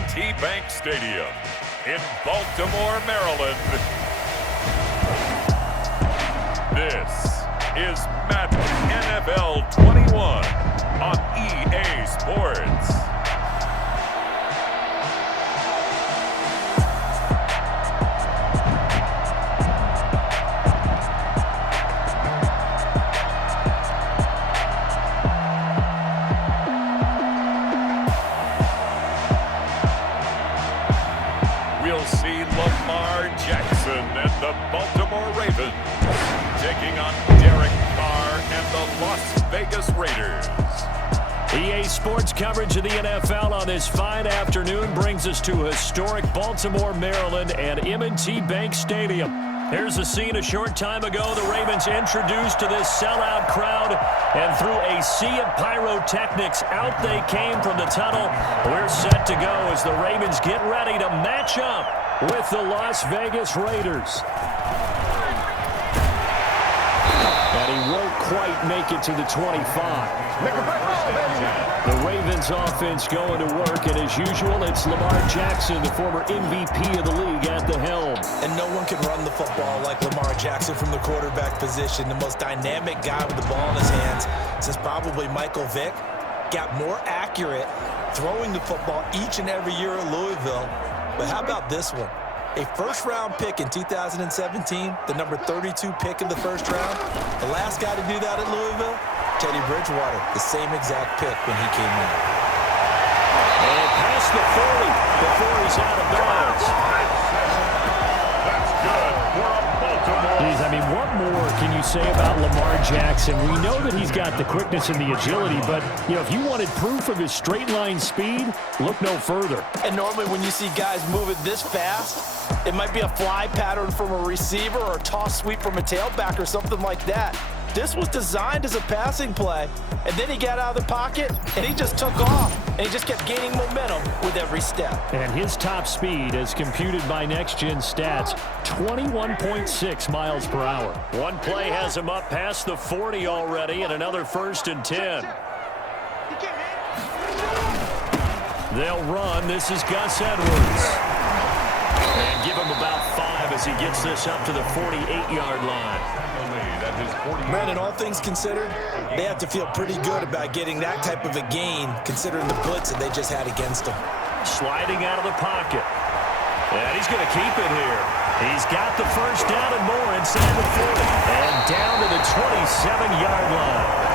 M&T Bank Stadium in Baltimore, Maryland. This is Madden NFL 21 on EA Sports. We'll see Lamar Jackson and the Baltimore Ravens taking on Derek Carr and the Las Vegas Raiders. EA Sports coverage of the NFL on this fine afternoon brings us to historic Baltimore, Maryland and M&T Bank Stadium. Here's a scene a short time ago. The Ravens introduced to this sellout crowd, and through a sea of pyrotechnics, out they came from the tunnel. We're set to go as the Ravens get ready to match up with the Las Vegas Raiders. And he won't quite make it to the 25. The Ravens offense going to work, and as usual, it's Lamar Jackson, the former MVP of the league, at the helm. And no one can run the football like Lamar Jackson from the quarterback position. The most dynamic guy with the ball in his hands since probably Michael Vick. Got more accurate throwing the football each and every year at Louisville. But how about this one? A first-round pick in 2017, the number 32 pick in the first round. The last guy to do that at Louisville, Teddy Bridgewater, the same exact pick when he came in. And past the 40 before he's out of bounds. That's good for a Baltimore. Jeez, I mean, what more can you say about Lamar Jackson? We know that he's got the quickness and the agility, but, you know, if you wanted proof of his straight-line speed, look no further. And normally when you see guys move it this fast, it might be a fly pattern from a receiver or a toss sweep from a tailback or something like that. This was designed as a passing play, and then he got out of the pocket, and he just took off, and he just kept gaining momentum with every step. And his top speed, as computed by Next Gen Stats, 21.6 miles per hour. One play has him up past the 40 already, and another 1st and 10. They'll run. This is Gus Edwards. And give him about 5 as he gets this up to the 48-yard line. Brandon, all things considered, they have to feel pretty good about getting that type of a gain, considering the blitz that they just had against them. Sliding out of the pocket. And he's going to keep it here. He's got the first down and more inside the 40. And down to the 27-yard line.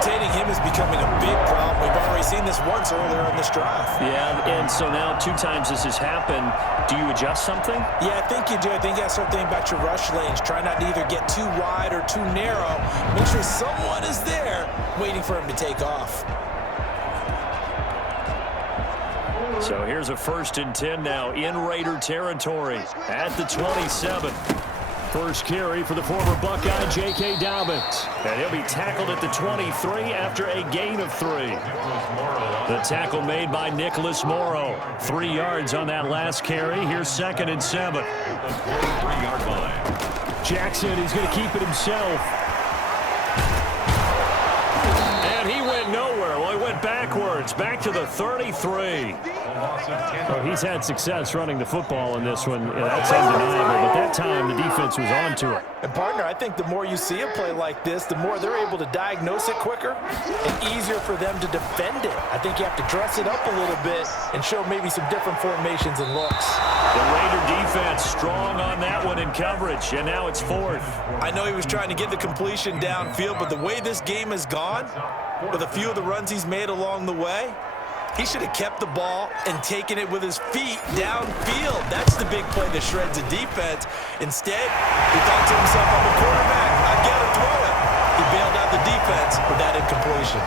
Containing him is becoming a big problem. We've already seen this once earlier in this drive. Yeah, and so now 2 times this has happened. Do you adjust something? Yeah, I think you do. I think you have to start thinking about your rush lanes. Try not to either get too wide or too narrow. Make sure someone is there waiting for him to take off. So here's a 1st and 10 now in Raider territory at the 27. First carry for the former Buckeye, J.K. Dobbins. And he'll be tackled at the 23 after a gain of 3. The tackle made by Nicholas Morrow. 3 yards on that last carry. Here's 2nd and 7. 43-yard line. Jackson, he's going to keep it himself. And he went nowhere. Well, he went backwards, back to the 33. Well, he's had success running the football in this one. Yeah, that's undeniable. But that time, the defense was on to it. And, partner, I think the more you see a play like this, the more they're able to diagnose it quicker and easier for them to defend it. I think you have to dress it up a little bit and show maybe some different formations and looks. The Raider defense strong on that one in coverage, and now it's 4th. I know he was trying to get the completion downfield, but the way this game has gone, with a few of the runs he's made along the way, he should have kept the ball and taken it with his feet downfield. That's the big play that shreds the defense. Instead, he thought to himself, I'm a quarterback, I got to throw it. He bailed out the defense with that incompletion.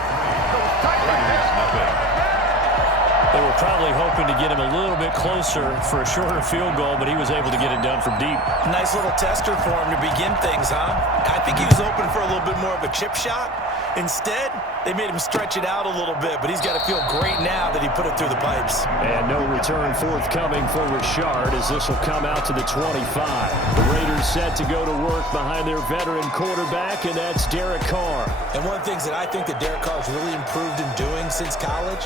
They were probably hoping to get him a little bit closer for a shorter field goal, but he was able to get it done from deep. Nice little tester for him to begin things, huh? I think he was open for a little bit more of a chip shot. Instead, they made him stretch it out a little bit, but he's got to feel great now that he put it through the pipes. And no return forthcoming for Richard as this will come out to the 25. The Raiders set to go to work behind their veteran quarterback, and that's Derek Carr. And one of the things that I think that Derek Carr's really improved in doing since college,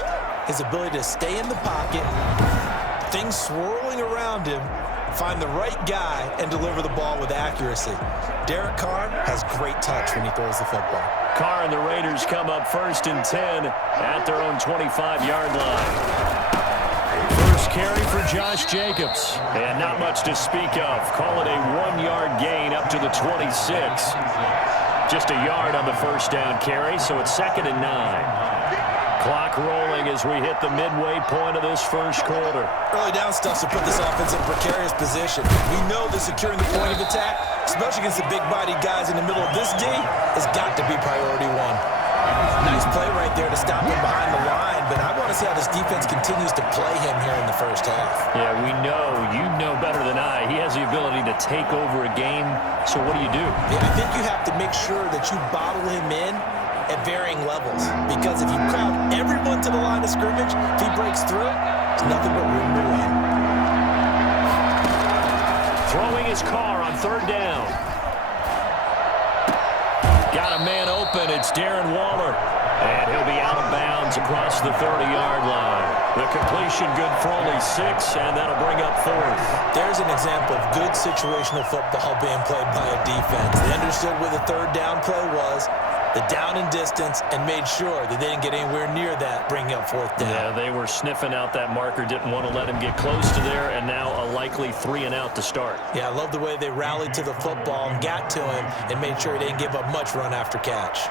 his ability to stay in the pocket, things swirling around him, find the right guy, and deliver the ball with accuracy. Derek Carr has great touch when he throws the football. Carr and the Raiders come up 1st and 10 at their own 25-yard line. First carry for Josh Jacobs. And not much to speak of. Call it a 1-yard gain up to the 26. Just a yard on the first down carry, so it's 2nd and 9. Clock rolling as we hit the midway point of this first quarter. Early down stuff to put this offense in a precarious position. We know that securing the point of attack, especially against the big-bodied guys in the middle of this D, has got to be priority one. Nice play right there to stop him behind the line, but I want to see how this defense continues to play him here in the first half. Yeah, we know, you know better than I, he has the ability to take over a game, so what do you do? Yeah, I think you have to make sure that you bottle him in at varying levels, because if you crowd everyone to the line of scrimmage, if he breaks through, there's nothing but room to run. Throwing his car on 3rd down. Got a man open. It's Darren Waller. And he'll be out of bounds across the 30-yard line. The completion good for only 6, and that'll bring up 4th. There's an example of good situational football being played by a defense. They understood where the 3rd down play was, the down and distance, and made sure that they didn't get anywhere near that, bringing up 4th down. Yeah, they were sniffing out that marker, didn't want to let him get close to there, and now a likely 3 and out to start. Yeah, I love the way they rallied to the football and got to him and made sure he didn't give up much run after catch.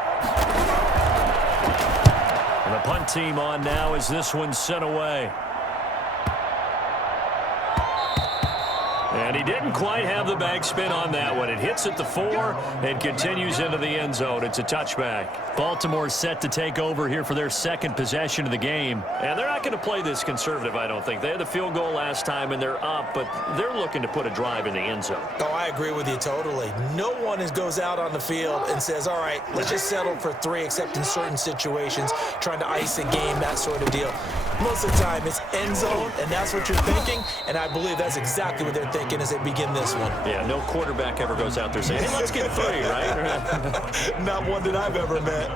And the punt team on now as this one's sent away. And he didn't quite have the backspin on that one. It hits at the 4 and continues into the end zone. It's a touchback. Baltimore set to take over here for their 2nd possession of the game. And they're not going to play this conservative, I don't think. They had the field goal last time, and they're up, but they're looking to put a drive in the end zone. Oh, I agree with you totally. No one goes out on the field and says, all right, let's just settle for 3, except in certain situations, trying to ice a game, that sort of deal. Most of the time, it's end zone, and that's what you're thinking, and I believe that's exactly what they're thinking as they begin this one. Yeah, no quarterback ever goes out there saying, hey, let's get 3, right? Not one that I've ever met.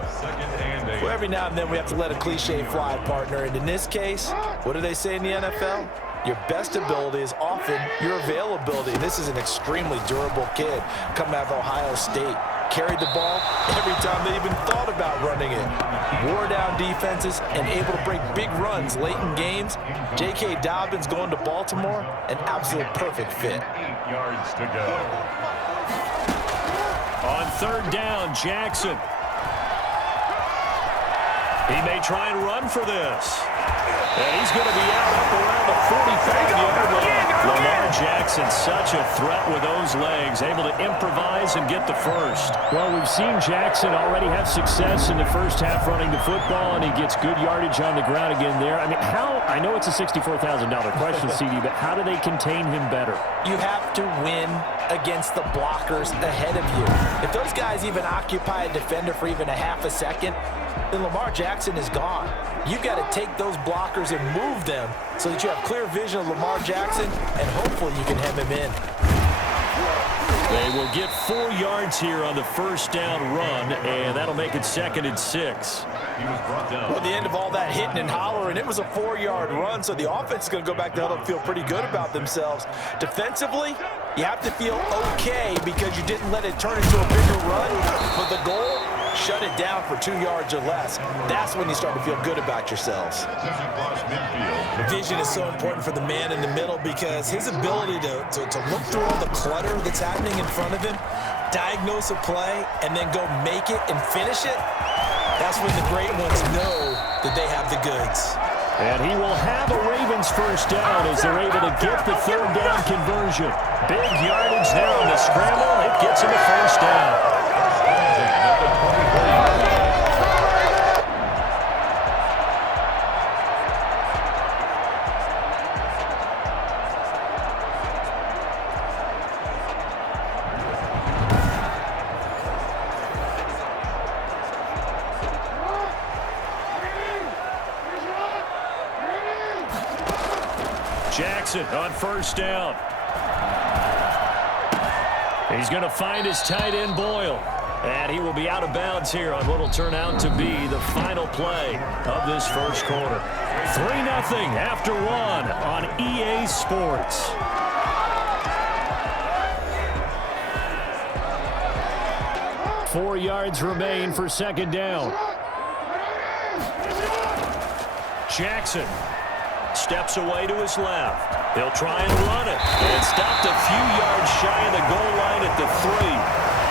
Well, every now and then we have to let a cliche fly, partner, and in this case, what do they say in the NFL? Your best ability is often your availability. This is an extremely durable kid coming out of Ohio State. Carried the ball every time they even thought about running it. Wore down defenses and able to break big runs late in games. J.K. Dobbins going to Baltimore, an absolute perfect fit. 8 yards to go. On 3rd down, Jackson. He may try and run for this. And he's going to be out up around the 45-yard line. Lamar Jackson, such a threat with those legs, able to improvise and get the first. Well, we've seen Jackson already have success in the first half running the football, and he gets good yardage on the ground again there. I mean, I know it's a $64,000 question, CD, but how do they contain him better? You have to win against the blockers ahead of you. If those guys even occupy a defender for even a half a second, then Lamar Jackson is gone. You've got to take those blockers and move them so that you have clear vision of Lamar Jackson, and hopefully you can hem him in. They will get 4 yards here on the first down run, and that'll make it 2nd and 6. Well, at the end of all that hitting and hollering, it was a 4-yard run, so the offense is going to go back to huddle and feel pretty good about themselves. Defensively, you have to feel okay because you didn't let it turn into a bigger run, but the goal, shut it down for 2 yards or less. That's when you start to feel good about yourselves. Vision is so important for the man in the middle because his ability to look through all the clutter that's happening in front of him, diagnose a play, and then go make it and finish it, that's when the great ones know that they have the goods. And he will have a Ravens first down as they're able to get the 3rd down conversion. Big yardage there on the scramble. It gets him a first down. Jackson on first down. He's going to find his tight end, Boyle. And he will be out of bounds here on what will turn out to be the final play of this first quarter. 3-0 after one on EA Sports. Four yards remain for second down. Jackson steps away to his left. He'll try and run it. And stopped a few yards shy of the goal line at the 3.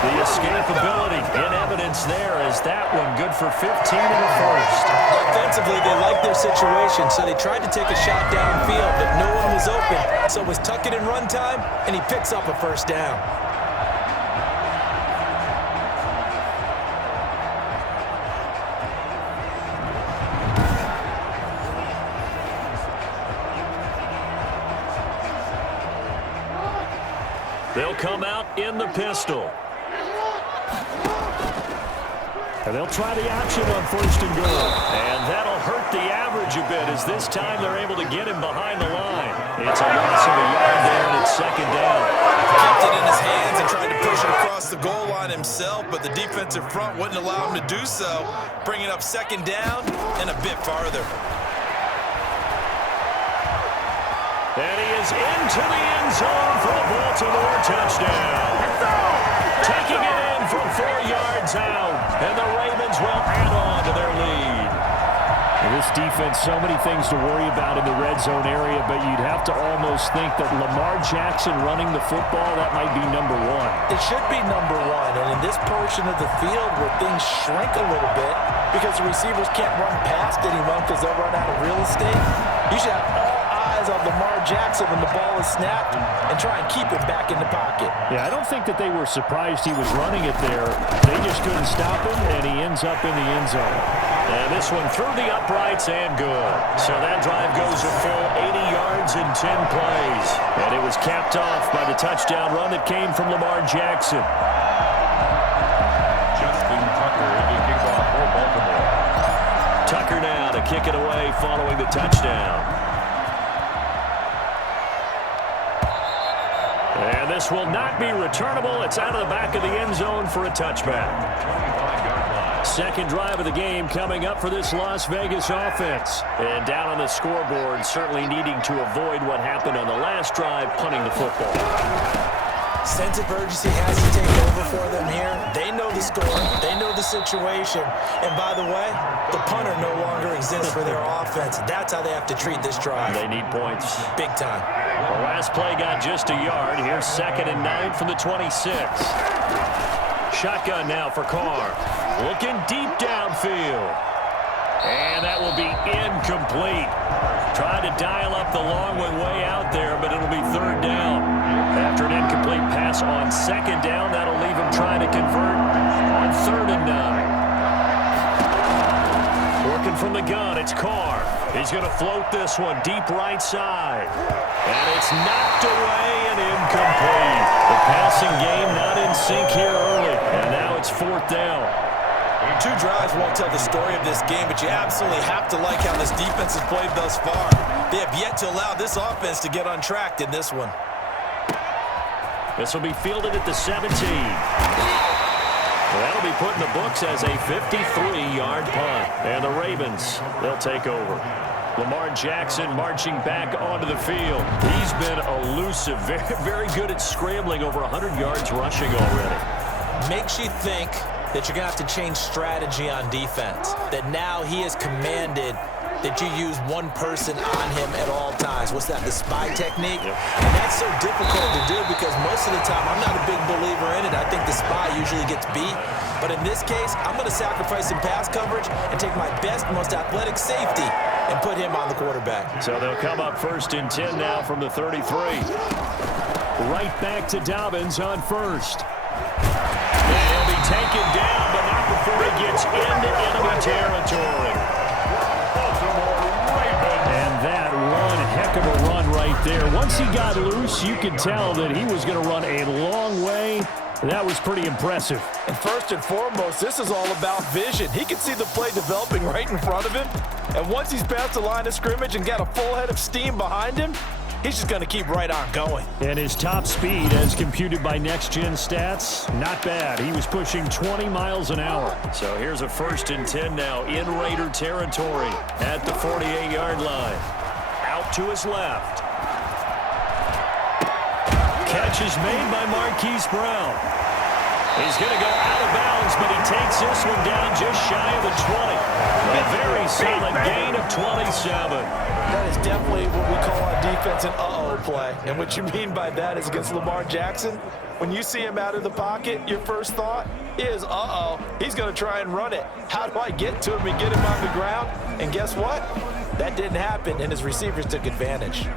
The escapability in evidence there as that one good for 15 in the first. Offensively, they liked their situation, so they tried to take a shot downfield, but no one was open. So it was tuck it in run time, and he picks up a first down. They'll come out in the pistol. And they'll try the option on first and goal. And that'll hurt the average a bit as this time they're able to get him behind the line. It's a loss of a yard there, and it's second down. Kept it in his hands and tried to push it across the goal line himself, but the defensive front wouldn't allow him to do so, bringing up second down and a bit farther. And he is into the end zone for a Baltimore touchdown. Taking it in from 4 yards out, and the Ravens will add on to their lead. This defense, so many things to worry about in the red zone area, but you'd have to almost think that Lamar Jackson running the football, that might be number one. It should be number one, and in this portion of the field where things shrink a little bit because the receivers can't run past anyone because they'll run out of real estate, you should have all eyes on Lamar Jackson when the ball is snapped and try and keep him back in the pocket. Yeah, I don't think that they were surprised he was running it there. They just couldn't stop him, and he ends up in the end zone. And this one through the uprights and good. So that drive goes a full 80 yards in 10 plays. And it was capped off by the touchdown run that came from Lamar Jackson. Justin Tucker to kick off for Baltimore. Tucker now to kick it away following the touchdown. And this will not be returnable. It's out of the back of the end zone for a touchback. 25-yard line. Second drive of the game coming up for this Las Vegas offense. And down on the scoreboard, certainly needing to avoid what happened on the last drive, punting the football. Sense of urgency has to take over for them here. They know the score. They know the situation. And by the way, the punter no longer exists for their offense. That's how they have to treat this drive. They need points. Big time. The last play got just a yard. Here's 2nd and 9 from the 26. Shotgun now for Carr. Looking deep downfield. And that will be incomplete. Tried to dial up the long one way out there, but it'll be 3rd down. After an incomplete pass on 2nd down, that'll leave him trying to convert on 3rd and 9. Working from the gun, it's Carr. He's going to float this one deep right side. And it's knocked away and incomplete. The passing game not in sync here early. And now it's 4th down. 2 drives won't tell the story of this game, but you absolutely have to like how this defense has played thus far. They have yet to allow this offense to get untracked in this one. This will be fielded at the 17. That'll be put in the books as a 53-yard punt. And the Ravens, they'll take over. Lamar Jackson marching back onto the field. He's been elusive, very, very good at scrambling, over 100 yards rushing already. Makes you think that you're going to have to change strategy on defense. That now he is commanded that you use one person on him at all times. What's that, the spy technique? Yep. And that's so difficult to do because most of the time I'm not a big believer in it. I think the spy usually gets beat. But in this case, I'm going to sacrifice some pass coverage and take my best, most athletic safety and put him on the quarterback. So they'll come up 1st and 10 now from the 33. Right back to Dobbins on 1st. And he'll be taken down, but not before he gets into enemy territory. And that one heck of a run right there. Once he got loose, you could tell that he was going to run a long way. That was pretty impressive. And first and foremost, this is all about vision. He can see the play developing right in front of him. And once he's past the line of scrimmage and got a full head of steam behind him, he's just going to keep right on going. And his top speed, as computed by Next Gen Stats, not bad. He was pushing 20 miles an hour. So here's a 1st and 10 now in Raider territory at the 48-yard line. Out to his left. Catch is made by Marquise Brown. He's going to go out of bounds, but he takes this one down just shy of the 20. A very solid gain of 27. That is definitely what we call on defense an uh-oh play. And what you mean by that is against Lamar Jackson, when you see him out of the pocket, your first thought is, uh-oh, he's going to try and run it. How do I get to him and get him on the ground? And guess what? That didn't happen, and his receivers took advantage.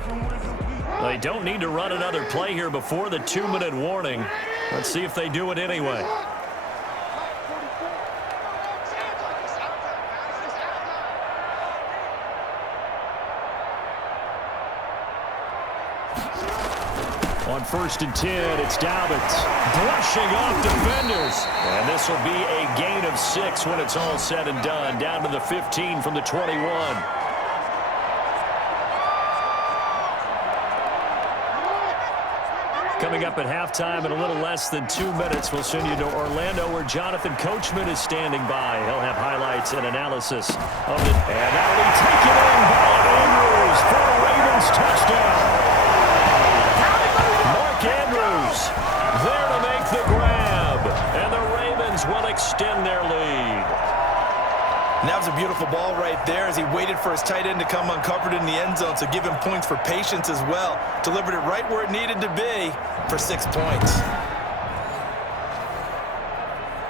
They don't need to run another play here before the 2-minute warning. Let's see if they do it anyway. On 1st and 10, it's Dobbins brushing off defenders. And this will be a gain of 6 when it's all said and done. Down to the 15 from the 21. Coming up at halftime in a little less than 2 minutes, we'll send you to Orlando where Jonathan Coachman is standing by. He'll have highlights and analysis of it. And that'll be taken in by Andrews for a Ravens touchdown. Mark Andrews there to make the grab. And the Ravens will extend their lead. And that was a beautiful ball right there as he waited for his tight end to come uncovered in the end zone, so give him points for patience as well. Delivered it right where it needed to be for 6 points.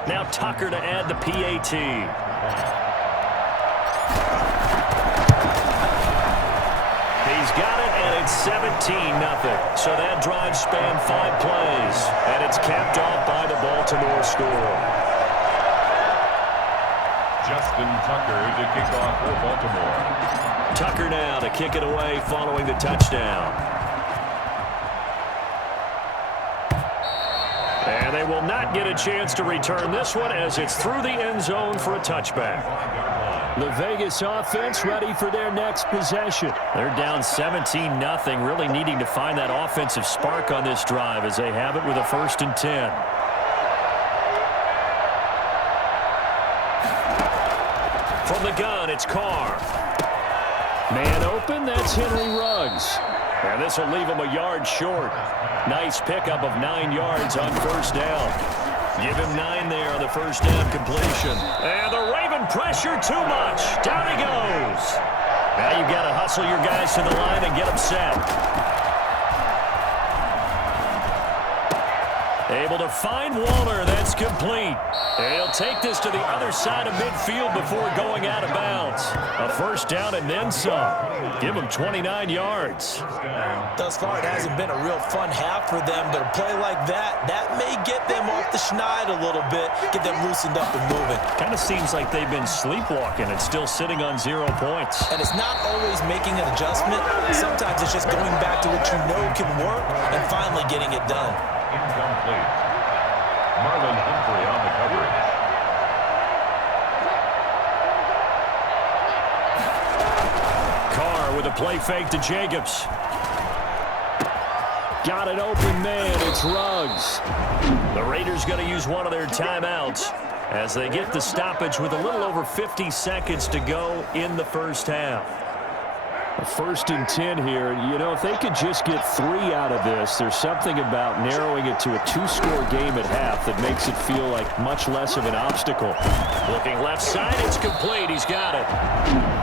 Now Tucker to add the PAT. He's got it, and it's 17-0. So that drive spanned 5 plays, and it's capped off by the Baltimore score. Justin Tucker to kick off for Baltimore. Tucker now to kick it away following the touchdown. And they will not get a chance to return this one as it's through the end zone for a touchback. The Vegas offense ready for their next possession. They're down 17-0, really needing to find that offensive spark on this drive as they have it with a 1st and 10. From the gun, it's Carr. Man open, that's Henry Ruggs. And this will leave him a yard short. Nice pickup of 9 yards on 1st down. Give him 9 there on the 1st down completion. And the Raven pressure too much. Down he goes. Now you've got to hustle your guys to the line and get them set. Able to find Waller. That's complete. He'll take this to the other side of midfield before going out of bounds. A 1st down and then some. Give him 29 yards. Thus far, it hasn't been a real fun half for them, but a play like that may get them off the schneid a little bit, get them loosened up and moving. Kind of seems like they've been sleepwalking and still sitting on 0 points. And it's not always making an adjustment. Sometimes it's just going back to what you know can work and finally getting it done. Incomplete. Marlon Humphrey on the coverage. Carr with a play fake to Jacobs. Got an open man. It's Ruggs. The Raiders going to use one of their timeouts as they get the stoppage with a little over 50 seconds to go in the 1st half. A 1st and 10 here. You know, if they could just get 3 out of this, there's something about narrowing it to a 2-score game at half that makes it feel like much less of an obstacle. Looking left side, it's complete. He's got it.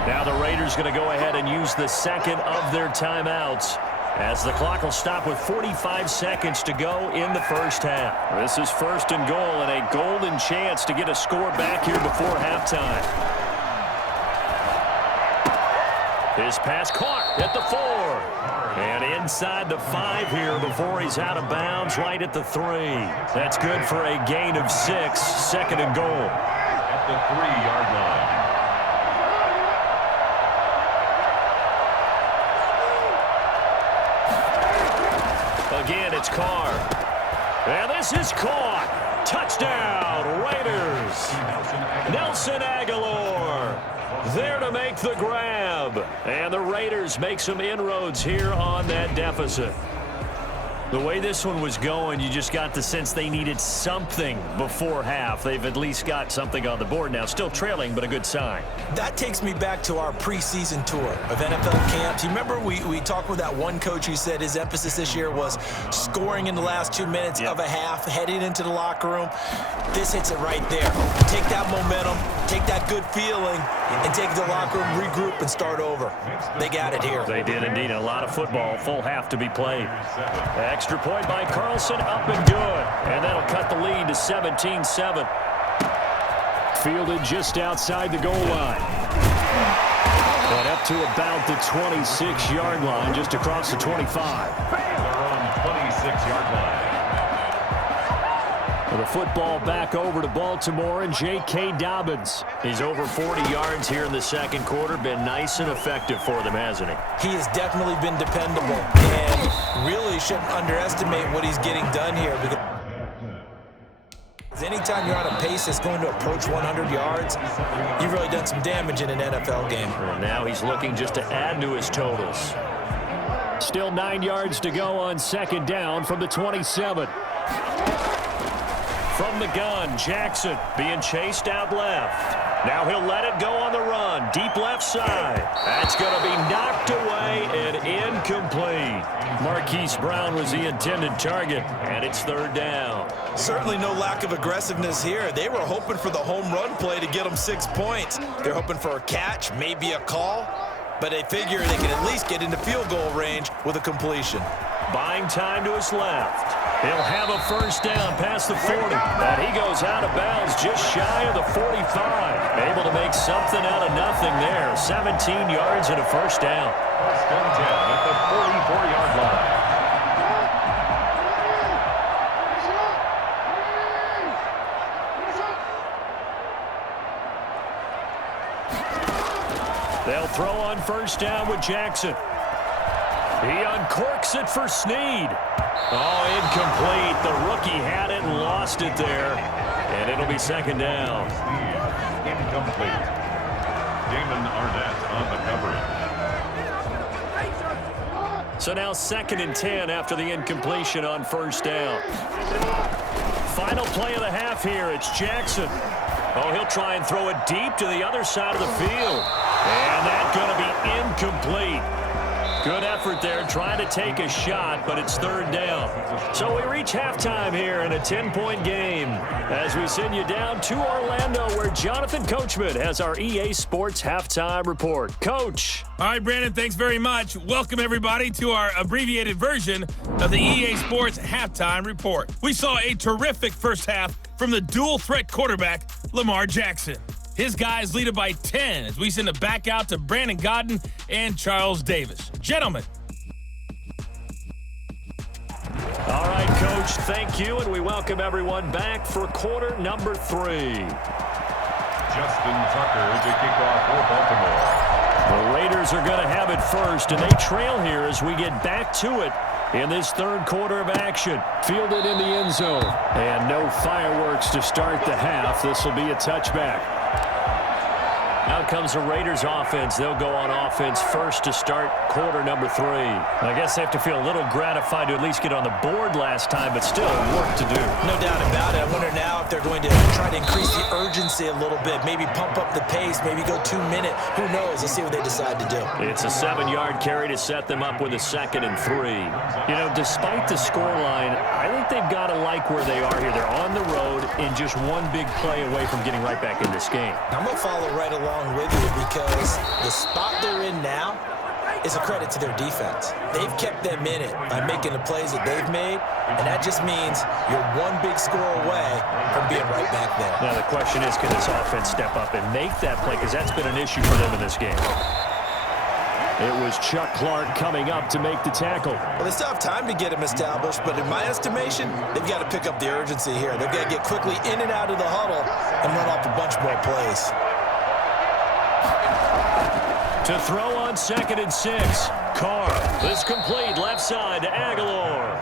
Now the Raiders going to go ahead and use the 2nd of their timeouts as the clock will stop with 45 seconds to go in the 1st half. This is 1st and goal and a golden chance to get a score back here before halftime. His pass caught at the 4. And inside the 5 here before he's out of bounds right at the 3. That's good for a gain of 6, 2nd and goal. At the 3-yard line. Again, it's Carr. And this is caught. Touchdown, Raiders. Nelson Aguilar There to make the grab. And the Raiders make some inroads here on that deficit. The way this one was going, you just got the sense they needed something before half. They've at least got something on the board now. Still trailing, but a good sign. That takes me back to our preseason tour of NFL camps. You remember we talked with that one coach who said his emphasis this year was scoring in the last 2 minutes of a half, heading into the locker room. This hits it right there. Take that momentum, take that good feeling, and take it to the locker room, regroup, and start over. They got it here. They did indeed. A lot of football, full half to be played. Extra point by Carlson, up and good. And that'll cut the lead to 17-7. Fielded just outside the goal line. And up to about the 26-yard line, just across the 25. They're on 26-yard line. The football back over to Baltimore and J.K. Dobbins. He's over 40 yards here in the second quarter. Been nice and effective for them, hasn't he? He has definitely been dependable and really shouldn't underestimate what he's getting done here. Because anytime you're on a pace that's going to approach 100 yards, you've really done some damage in an NFL game. And now he's looking just to add to his totals. Still 9 yards to go on second down from the 27. From the gun, Jackson being chased out left. Now he'll let it go on the run. Deep left side. That's going to be knocked away and incomplete. Marquise Brown was the intended target, and it's third down. Certainly no lack of aggressiveness here. They were hoping for the home run play to get them 6 points. They're hoping for a catch, maybe a call, but they figure they can at least get into field goal range with a completion. Buying time to his left. He'll have a first down past the 40. And he goes out of bounds just shy of the 45. Able to make something out of nothing there. 17 yards and a first down. First and 10 at the 44-yard line. They'll throw on first down with Jackson. He uncorks it for Snead. Oh, incomplete. The rookie had it and lost it there. And it'll be second down. Incomplete. Damon Arnett on the coverage. So now second and 10 after the incompletion on first down. Final play of the half here. It's Jackson. Oh, he'll try and throw it deep to the other side of the field. And that's going to be incomplete. Good effort there, trying to take a shot, but it's third down. So we reach halftime here in a 10-point game as we send you down to Orlando, where Jonathan Coachman has our EA Sports Halftime Report. Coach. All right, Brandon, thanks very much. Welcome, everybody, to our abbreviated version of the EA Sports Halftime Report. We saw a terrific first half from the dual-threat quarterback, Lamar Jackson. His guys lead it by 10 as we send it back out to Brandon Godden and Charles Davis. Gentlemen. All right, Coach, thank you, and we welcome everyone back for quarter number 3. Justin Tucker to kick off for Baltimore. The Raiders are going to have it first, and they trail here as we get back to it in this third quarter of action. Fielded in the end zone, and no fireworks to start the half. This will be a touchback. Out comes the Raiders offense. They'll go on offense first to start quarter number 3. I guess they have to feel a little gratified to at least get on the board last time, but still work to do. No doubt about it. I wonder now if they're going to try to increase the urgency a little bit, maybe pump up the pace, maybe go 2 minute. Who knows? Let's see what they decide to do. It's a 7-yard carry to set them up with a 2nd and 3. You know, despite the scoreline, I think they've got to like where they are here. They're on the road and just one big play away from getting right back in this game. I'm going to follow right along with you because the spot they're in now is a credit to their defense. They've kept them in it by making the plays that they've made, and that just means you're one big score away from being right back there. Now the question is, can this offense step up and make that play? Because that's been an issue for them in this game. It was Chuck Clark coming up to make the tackle. Well, they still have time to get him established, but in my estimation, they've got to pick up the urgency here. They've got to get quickly in and out of the huddle and run off a bunch more plays. To throw on 2nd and 6. Carr. This complete left side to Aguilar.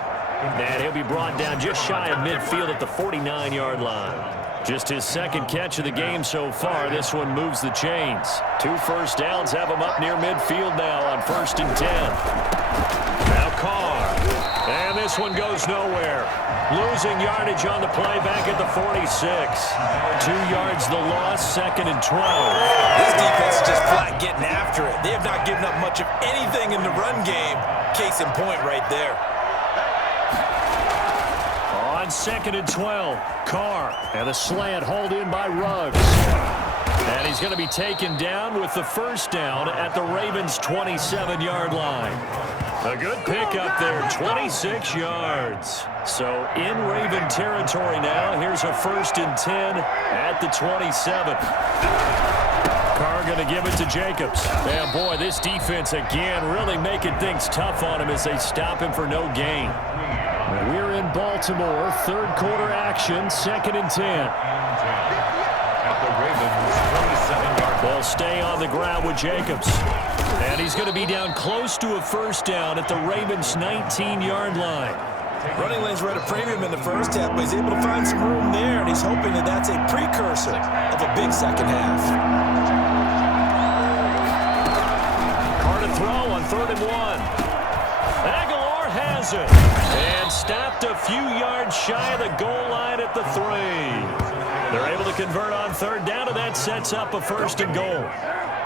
And he'll be brought down just shy of midfield at the 49-yard line. Just his second catch of the game so far. This one moves the chains. 2 first downs have him up near midfield now on 1st and 10. Now Carr. And this one goes nowhere. Losing yardage on the play back at the 46. 2 yards the loss, 2nd and 12. This defense is just flat getting after it. They have not given up much of anything in the run game. Case in point right there. On 2nd and 12, Carr, and a slant hauled in by Ruggs. And he's going to be taken down with the first down at the Ravens' 27-yard line. A good pickup there, 26 yards. So in Raven territory now, here's a 1st and 10 at the 27. Carr going to give it to Jacobs. And boy, this defense again really making things tough on him as they stop him for no gain. We're in Baltimore, 3rd quarter action, 2nd and 10. They'll stay on the ground with Jacobs. And he's going to be down close to a first down at the Ravens' 19-yard line. Running lanes were at a premium in the first half, but he's able to find some room there, and he's hoping that that's a precursor of a big second half. Carr to throw on 3rd and 1. Aguilar has it. And stopped a few yards shy of the goal line at the 3. They're able to convert on 3rd down, and that sets up a 1st and goal.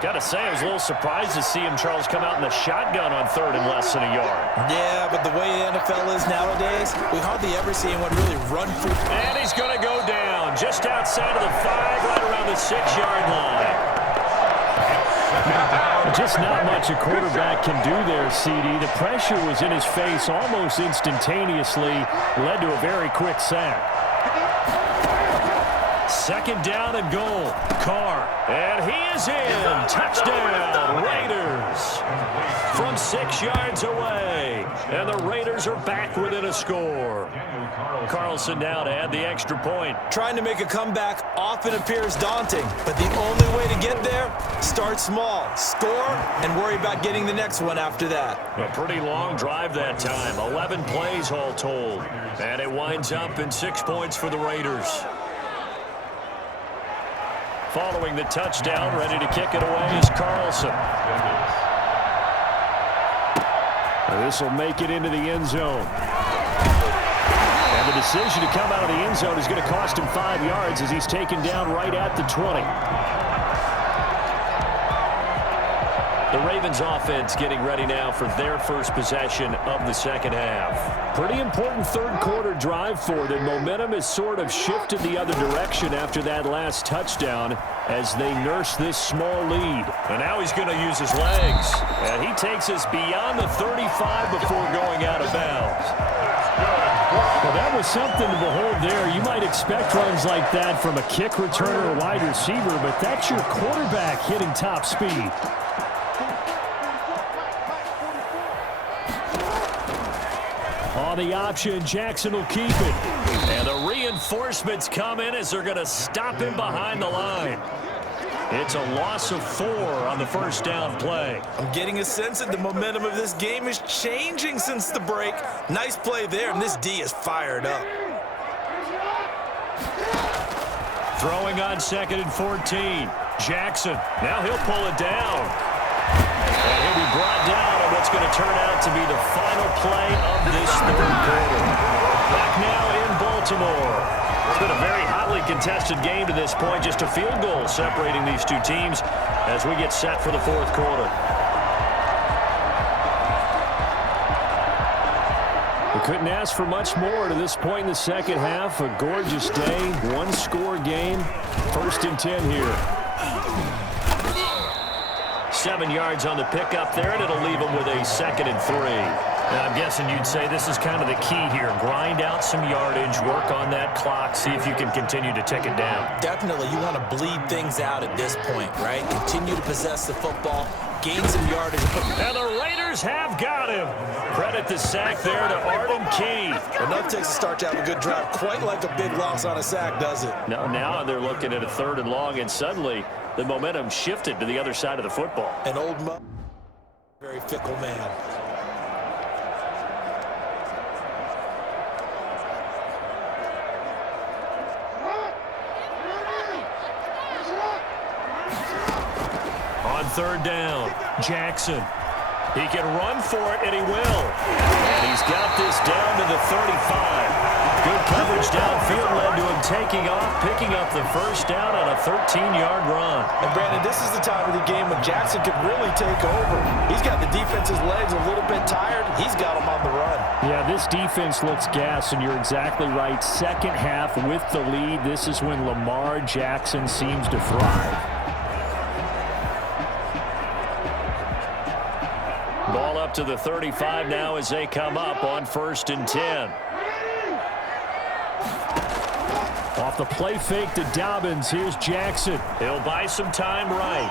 Got to say, I was a little surprised to see him, Charles, come out in the shotgun on 3rd and less than a yard. Yeah, but the way the NFL is nowadays, we hardly ever see anyone really run for. And he's going to go down just outside of the 5, right around the 6-yard line. Just not much a quarterback can do there, CD. The pressure was in his face almost instantaneously, led to a very quick sack. 2nd down and goal. Carr. And he is in. Touchdown, Raiders. From 6 yards away. And the Raiders are back within a score. Carlson now to add the extra point. Trying to make a comeback often appears daunting, but the only way to get there, start small, score, and worry about getting the next one after that. A pretty long drive that time. 11 plays all told. And it winds up in 6 points for the Raiders. Following the touchdown, ready to kick it away is Carlson. This will make it into the end zone. And the decision to come out of the end zone is going to cost him 5 yards as he's taken down right at the 20. The Ravens offense getting ready now for their first possession of the second half. Pretty important 3rd quarter drive for them. Momentum has sort of shifted the other direction after that last touchdown as they nurse this small lead. And now he's going to use his legs. And he takes us beyond the 35 before going out of bounds. Well, that was something to behold there. You might expect runs like that from a kick returner or wide receiver, but that's your quarterback hitting top speed. On the option, Jackson will keep it. And the reinforcements come in as they're going to stop him behind the line. It's a loss of 4 on the first down play. I'm getting a sense that the momentum of this game is changing since the break. Nice play there, and this D is fired up. Throwing on 2nd and 14. Jackson, now he'll pull it down. And he'll be brought down on what's going to turn out to be the final play of this 3rd quarter. Back now in Baltimore. It's been a very hotly contested game to this point. Just a field goal separating these two teams as we get set for the 4th quarter. We couldn't ask for much more to this point in the second half. A gorgeous day, 1-score game. 1st and 10 here. 7 yards on the pickup there, and it'll leave them with a 2nd and 3. Now, I'm guessing you'd say this is kind of the key here. Grind out some yardage, work on that clock, see if you can continue to tick it down. Definitely, you want to bleed things out at this point, right? Continue to possess the football, gain some yardage. And the Raiders have got him. Credit the sack there to Arden Key. Enough takes to start to have a good drive. Quite like a big loss on a sack, does it? No, now they're looking at a 3rd and long, and suddenly the momentum shifted to the other side of the football. An old, very fickle man. third down. Jackson. He can run for it, and he will. And he's got this down to the 35. Good coverage downfield led to him taking off, picking up the first down on a 13-yard run. And, Brandon, this is the time of the game when Jackson can really take over. He's got the defense's legs a little bit tired. He's got them on the run. Yeah, this defense looks gassed, and you're exactly right. Second half with the lead, this is when Lamar Jackson seems to thrive. Ball up to the 35 now as they come up on 1st and 10. Off the play fake to Dobbins. Here's Jackson. He'll buy some time right.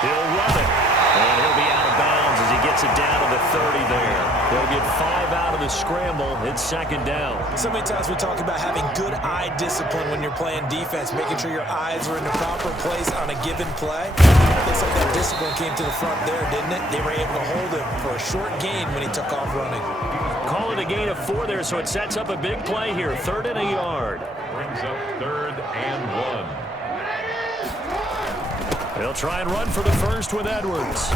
He'll run it. And he'll be out of bounds as he gets it down to the 30 there. They'll get 5 out of the scramble. It's 2nd down. So many times we talk about having good eye discipline when you're playing defense, making sure your eyes are in the proper place on a given play. Looks like that discipline came to the front there, didn't it? They were able to hold him for a short gain when he took off running. Call it a gain of 4 there, so it sets up a big play here. 3rd and a yard. Brings up 3rd and 1. He'll try and run for the first with Edwards.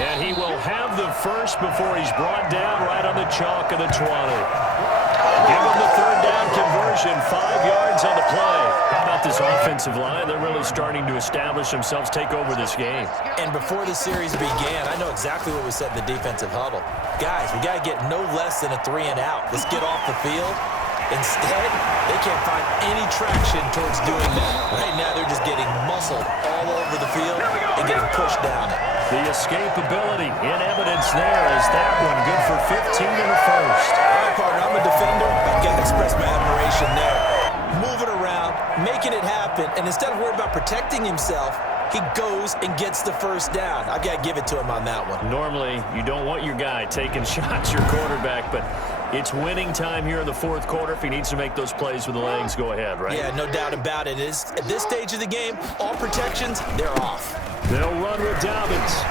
And he will have the first before he's brought down right on the chalk of the 20. Give him the 3rd down conversion, 5 yards on the play. How about this offensive line? They're really starting to establish themselves, take over this game. And before the series began, I know exactly what we said in the defensive huddle. Guys, we got to get no less than a 3 and out. Let's get off the field. Instead, they can't find any traction towards doing that. Right now, they're just getting muscled all over the field and getting pushed down it. The escapability in evidence there is that one good for 15 in the first. All right, partner, I'm a defender. I've got to express my admiration there. Moving around, making it happen, and instead of worrying about protecting himself, he goes and gets the first down. I've got to give it to him on that one. Normally, you don't want your guy taking shots, your quarterback, but it's winning time here in the 4th quarter. If he needs to make those plays with the legs, go ahead, right? Yeah, no doubt about it. At this stage of the game, all protections, they're off. They'll run with Dobbins.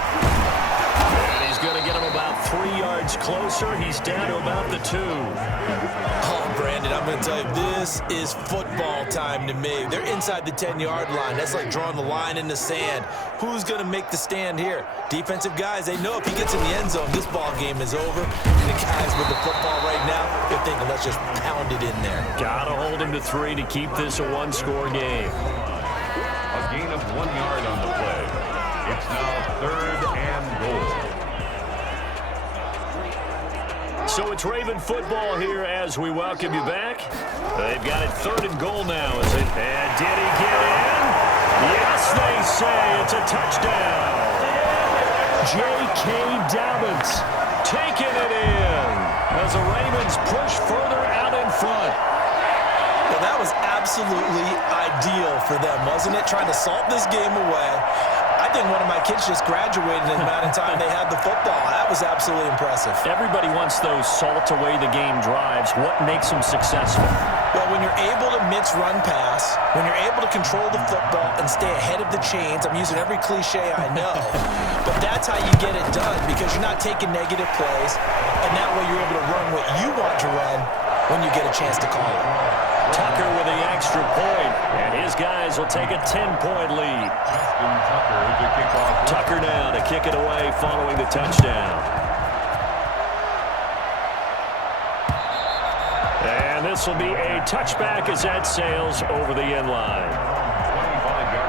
And he's going to get him about 3 yards closer. He's down to about the 2. Oh, Brandon, I'm going to tell you, this is football time to me. They're inside the 10-yard line. That's like drawing the line in the sand. Who's going to make the stand here? Defensive guys, they know if he gets in the end zone, this ball game is over. And the guys with the football right now, they're thinking, let's just pound it in there. Got to hold him to 3 to keep this a 1-score game. A gain of 1 yard on the play. It's now 3rd and goal. So it's Raven football here as we welcome you back. They've got it 3rd and goal now. And did he get in? Yes, they say it's a touchdown. J.K. Dobbins taking it in as the Ravens push further out in front. Well, that was absolutely ideal for them, wasn't it? Trying to salt this game away. I think one of my kids just graduated in the amount of time they had the football. That was absolutely impressive. Everybody wants those salt away the game drives. What makes them successful? Well, when you're able to mix run pass, when you're able to control the football and stay ahead of the chains, I'm using every cliche I know, but that's how you get it done because you're not taking negative plays, and that way you're able to run what you want to run when you get a chance to call it. Tucker with the extra point, and his guys will take a 10-point lead. Tucker now to kick it away following the touchdown. And this will be a touchback as that sails over the end line.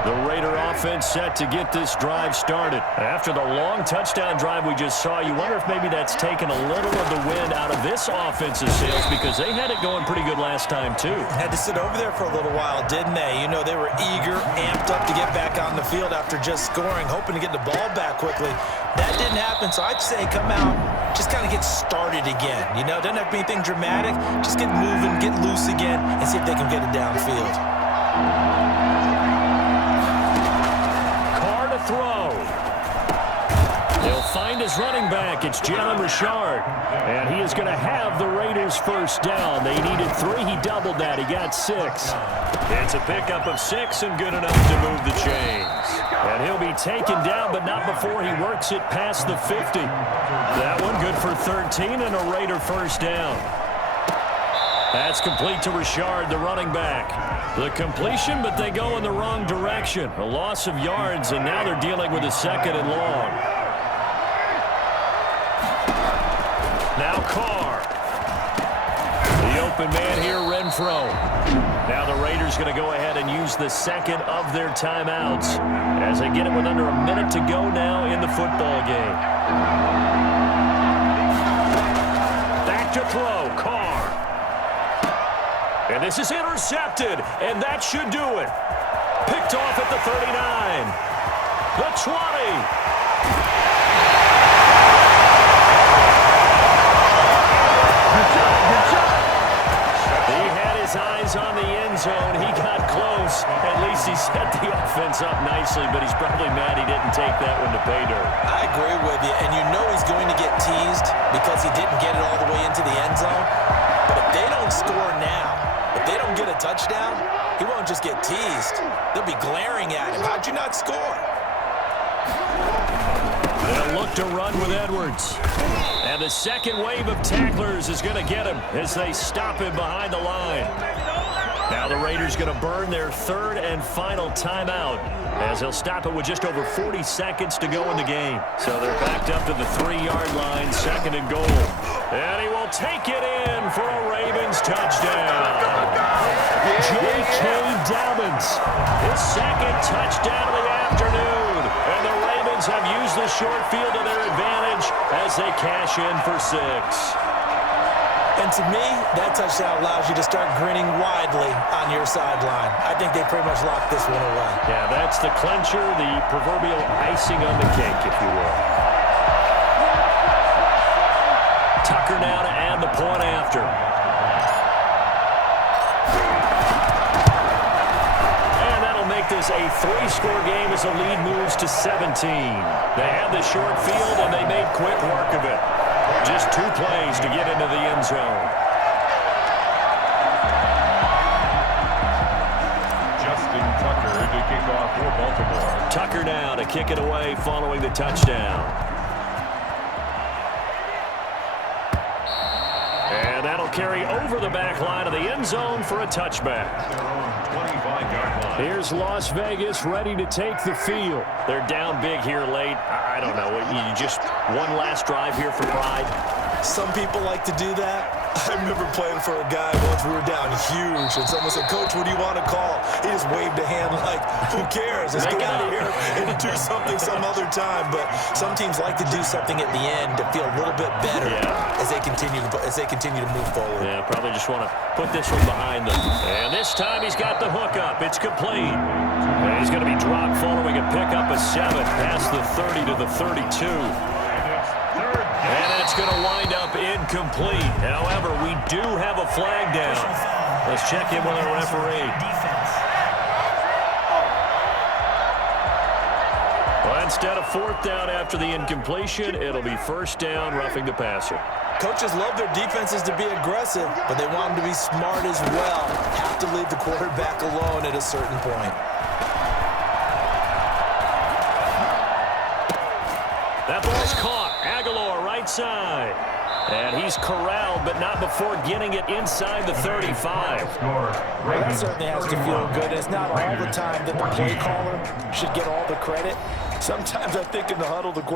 The Raider offense set to get this drive started. After the long touchdown drive we just saw, you wonder if maybe that's taken a little of the wind out of this offensive sails because they had it going pretty good last time too. Had to sit over there for a little while, didn't they? You know, they were eager, amped up to get back on the field after just scoring, hoping to get the ball back quickly. That didn't happen, so I'd say come out, just kind of get started again. You know, doesn't have to be anything dramatic. Just get moving, get loose again, and see if they can get it downfield. Throw. They'll find his running back. It's Jalen Richard. And he is going to have the Raiders first down. They needed 3. He doubled that. He got 6. It's a pickup of 6 and good enough to move the chains. And he'll be taken down, but not before he works it past the 50. That one good for 13 and a Raider first down. That's complete to Richard, the running back. The completion, but they go in the wrong direction. A loss of yards, and now they're dealing with a 2nd and long. Now Carr. The open man here, Renfro. Now the Raiders going to go ahead and use the 2nd of their timeouts as they get it with under a minute to go now in the football game. Back to throw, Carr. And this is intercepted, and that should do it. Picked off at the 39. The 20. He had his eyes on the end zone. He got close. At least he set the offense up nicely, but he's probably mad he didn't take that one to pay dirt. I agree with you, and you know he's going to get teased because he didn't get it all the way into the end zone. But if they don't score now, if they don't get a touchdown, he won't just get teased. They'll be glaring at him. How'd you not score? They'll look to run with Edwards. And the second wave of tacklers is going to get him as they stop him behind the line. Now the Raiders going to burn their 3rd and final timeout as they'll stop it with just over 40 seconds to go in the game. So they're backed up to the 3-yard line, 2nd and goal. And he will take it in for a Ravens touchdown. J.K. Dobbins, his 2nd touchdown of the afternoon. And the Ravens have used the short field to their advantage as they cash in for 6. And to me, that touchdown allows you to start grinning widely on your sideline. I think they pretty much locked this one away. Yeah, that's the clincher, the proverbial icing on the cake, if you will. Tucker now to add the point after. And that'll make this a 3-score game as the lead moves to 17. They had the short field, and they made quick work of it. Just 2 plays to get into the end zone. Justin Tucker to kick off for Baltimore. Tucker now to kick it away following the touchdown. And that'll carry over the back line of the end zone for a touchback. 25-yard line. Here's Las Vegas ready to take the field. They're down big here late. I don't know. You just one last drive here for pride. Some people like to do that. I remember playing for a guy once. We were down huge, and someone said, "Coach, what do you want to call?" He just waved a hand like, "Who cares? Let's get out of here and do something some other time." But some teams like to do something at the end to feel a little bit better as they continue to move forward. Yeah, probably just want to put this one behind them. And this time he's got the hook up. It's complete. And he's going to be dropped following a pickup of 7 past the 30 to the 32. And it's going to wind up incomplete. However, we do have a flag down. Let's check in with our referee. Well, instead of 4th down after the incompletion, it'll be 1st down, roughing the passer. Coaches love their defenses to be aggressive, but they want them to be smart as well. Have to leave the quarterback alone at a certain point. That ball's caught. Aguilar, right side. And he's corralled, but not before getting it inside the 35. Well, that certainly has to feel good. It's not all the time that the play caller should get all the credit. Sometimes I think in the huddle, the